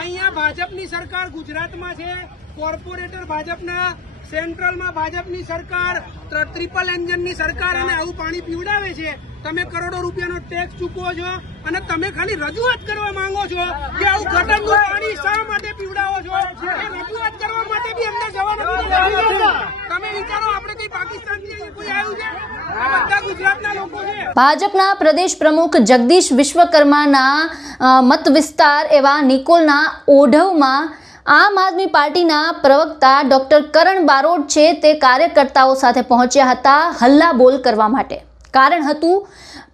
અહીંયા ભાજપની સરકાર ગુજરાતમાં છે. કોર્પોરેટર ભાજપના, સેન્ટ્રલમાં ભાજપની સરકાર ટ્રિપલ એન્જિનની સરકાર અને આવું પાણી પીવડાવે છે. તમે કરોડો રૂપિયાનો ટેક્સ ચૂકવો છો અને તમે ખાલી રજૂઆત કરવા માંગો છો કે આવું ઘટકનું પાણી શા માટે પીવડાવો છો? રજૂઆત કરવા માટે બી અંદર જવા નથી દેતા. તમે વિચારો આપણે કઈ પાકિસ્તાનથી અહીંયા કોઈ આવ્યું છે આ બધા ગુજરાતના લોકો છે ભાજપના પ્રદેશ પ્રમુખ જગદીશ વિશ્વકર્માના મત વિસ્તાર એવા નિકોલના ઓઢવમાં આમ આદમી પાર્ટીના પ્રવક્તા ડોક્ટર કરણ બારોટ છે તે કાર્યકર્તાઓ સાથે પહોંચ્યા હતા હલ્લા બોલ કરવા માટે. કારણ હતું,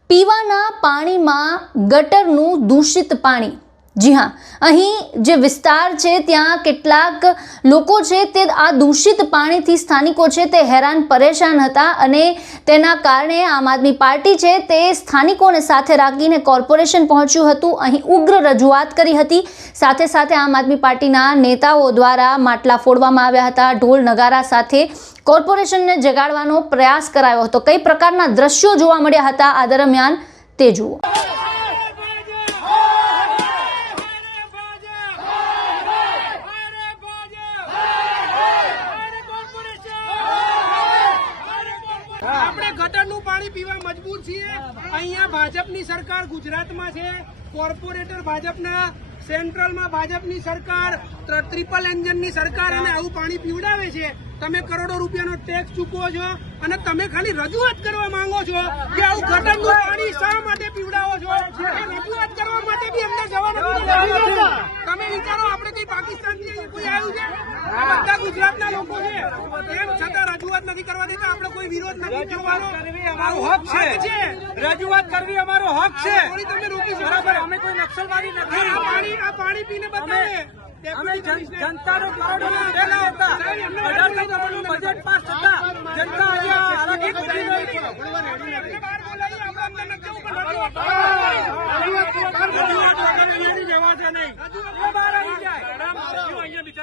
પીવાના પાણીમાં ગટરનું દૂષિત પાણી જી હા. અહીં જે વિસ્તાર છે, ત્યાં કેટલાક લોકો છે તે આ દૂષિત પાણીથી સ્થાનિકો છે તે હેરાન પરેશાન હતા અને તેના કારણે આમ આદમી પાર્ટી છે તે સ્થાનિકોને સાથે રાખીને કોર્પોરેશન પહોંચ્યું હતું. અહીં ઉગ્ર રજૂઆત કરી હતી. સાથે સાથે આમ આદમી પાર્ટીના નેતાઓ દ્વારા માટલા ફોડવામાં આવ્યા હતા, ઢોલ નગારા સાથે કોર્પોરેશનને જગાડવાનો પ્રયાસ કરાયો હતો. કઈ પ્રકારના દ્રશ્યો જોવા મળ્યા હતા આ દરમિયાન તે જુઓ. પાણી પીવા મજબૂર છીએ. અહીંયા ભાજપની સરકાર ગુજરાતમાં છે. કોર્પોરેટર ભાજપના, સેન્ટ્રલમાં ભાજપની સરકાર ટ્રિપલ એન્જિનની સરકાર અને આવું પાણી પીવડાવે છે. તમે કરોડો રૂપિયાનો ટેક્સ ચૂકવો છો અને તમે ખાલી રજૂઆત કરવા માંગો છો કે આવું ઘટકનું પાણી શા માટે પીવડાવો છો? રજૂઆત કરવા માટે બી અંદર જવા તમે વિચારો, આપણે કઈ પાકિસ્તાનથી કોઈ આવ્યું છે? બધા ગુજરાતના લોકો છે. તેમ છતાં નથી કરવા દેતા આપણે કોઈ વિરોધ નથી અમારો હક છે રજૂઆત કરવી અમારો હક છે તમે રોકી બરાબર અમે કોઈ નક્સલવાદી આ પાણી આ પાણી પીને બતાવે અમે જનતાનો બજેટ પાસ થતા જનતા છે નહીં એ બહાર આવી જાય જે રીતે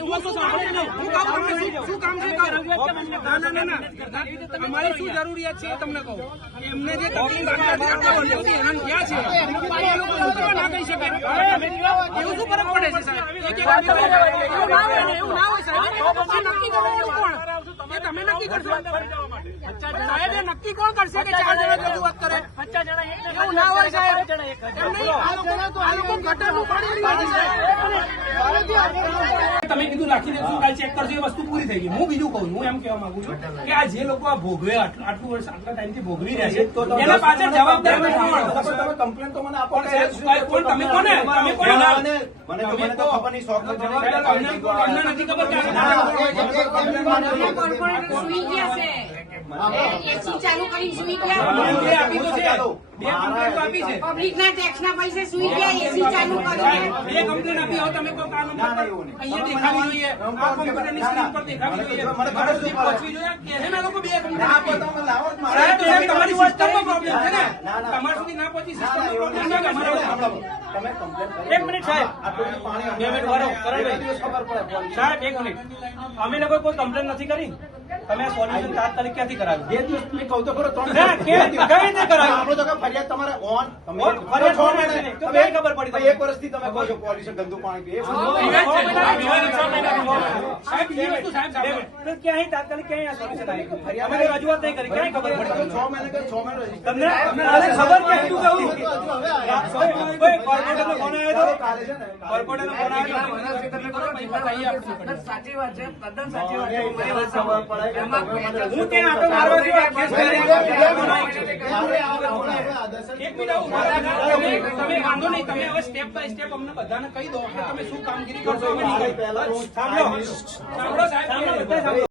શું અમારી શું જરૂરિયાત છે તમને કહું. એમને જે એવું શું ફરક છે, સાહેબ? એવું ના હોય સાહેબ. નક્કી કોણ કરશે કે ચાર જણા રજૂઆત કરે? એવું ના હોય, સાહેબ. એમ નહીં, આ લોકો આ લોકો ગટરનું પાણી પીવા છે સાહેબ. તમે કીધું રાખી દેશું કાલ ચેક કરજો એ વસ્તુ પૂરી થઈ ગઈ હું બીજું કહું હું એમ કહેવા માંગુ છું કે આ જે લોકો આ ભોગવે આટલું આટલું વર્ષ આટલા ટાઈમથી ભોગવી રહ્યા છે એના પાછળ જવાબદાર તમે કમ્પ્લેન તો મને આપો કોણ? તમે કોને? તમે કોને? મને મને તો મને ખબર નહીં શોખ નથી. તમને તમને નથી ખબર કે આ નાના કોર્પોરેટર સુઈ ગયા છે એસી ચાલુ કરી સુઈ ગયા આપી તો છે બે કમ્પ્લેન આપી છે. પબ્લિક ના ટેક્સ ના પૈસે સુઈ ગયા એસી ચાલુ કરીને બે કમ્પ્લેન આપી હવે તમે કહો કે નંબર અહીંયા દેખાવી જોઈએ. આ કોમ્પ્યુટરની સ્ક્રીન પર દેખાવી જોઈએ. મને સુધી પહોંચવી જોઈએ કે છે લોકો બે કમ્પ્લેન આપી. આપો તમે લાવો જ મારે. સાહેબ, તો સાહેબ, તમારી સિસ્ટમમાં પ્રોબ્લેમ છે ને? ના, ના. તમારા સુધી ના પહોંચી ના, ના, પ્રોબ્લેમ છે કે અમારો સાંભળો. પ્રોબ્લેમ? તમે complain એક મિનિટ સાહેબ. પાણી બે મિનિટ વાળો, કરણભાઈ. બે દિવસ ખબર પડે. ફોન. સાહેબ એક મિનિટ અમે લોકો કોઈ કમ્પ્લેન નથી કરી? તમે સોલ્યુશન તાત્કાલિક ક્યાંથી કરાવ્યું બે દિવસ મેં કહું તો ખરો ત્રણ ના, કે- કઈ રીતે કરાવ્યું? આપણો તો ફરિયાદ તમારે ઓન તમે ફરિયાદ છ તો તમે કઈ ખબર પડી એક વર્ષથી તમે કહો છો પોલ્યુશન ગંદુ પાણી પીએ સાહેબ સાહેબ સાહેબ તો ક્યાંય તાત્કાલિક ક્યાંય આ સોલ્યુશન આવ્યું અમે રજૂઆત નહીં કરી ક્યાંય ખબર પડી છ મહિને કે છ મહિને તમને તમને ખબર કે શું કહું કોઈ કોર્પોરેટરનો ફોન આવ્યો હતો કાલે છે ને કોર્પોરેટરનો ફોન આવ્યો સાચી વાત છે તદ્દન સાચી વાત છે મારી વાત તમે મને હું ત્યાં આટો મારવા જેવો આ કરી એક મિનિટ તમે વાંધો નહીં તમે હવે સ્ટેપ બાય સ્ટેપ અમને બધાને કહી દો કે તમે શું કામગીરી કરશો. સાંભળો સાંભળો સાહેબ